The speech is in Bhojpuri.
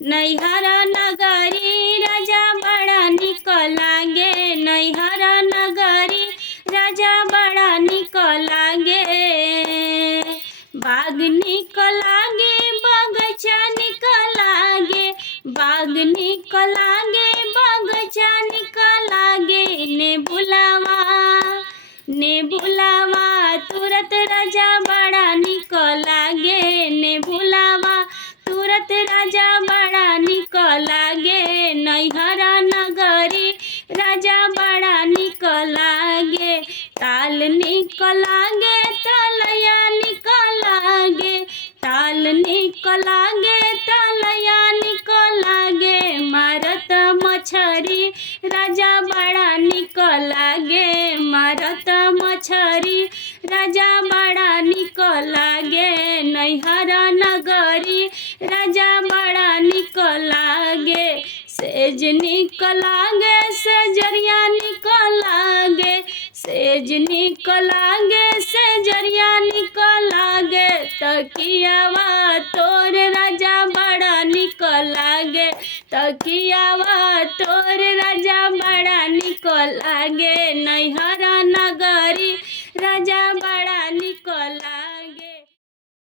नैहर नगरी राजा बड़ा निक लागे, नैहर नगरी राजा बड़ा निक लागे। बाग निक लागे बगीचा निक लागे, बाग निक लागे बगीचा निक लागे। ने बुलावा तुरत राजा बड़ा निक लागे, ने बुलावा तुरत राजा बड़ा निक लागे। नैहर नगरी राजा बड़ा निक लागे, ताल निक लागे तलैया निक लागे, ताल निक लागे तलैया निक लागे। मारत मछरी राजा बड़ा निक लागे, मारत मछरी राजा बड़ा निक लागे। नैहर नगरी राजा बड़ा निक लागे, सेज निक लागे सेजरिया निक लागे, सेज निक लागे सेजरिया निक लागे। तकियावा तोर राजा बड़ा निक लागे, तकियावा तोर राजा बड़ा निक लागे।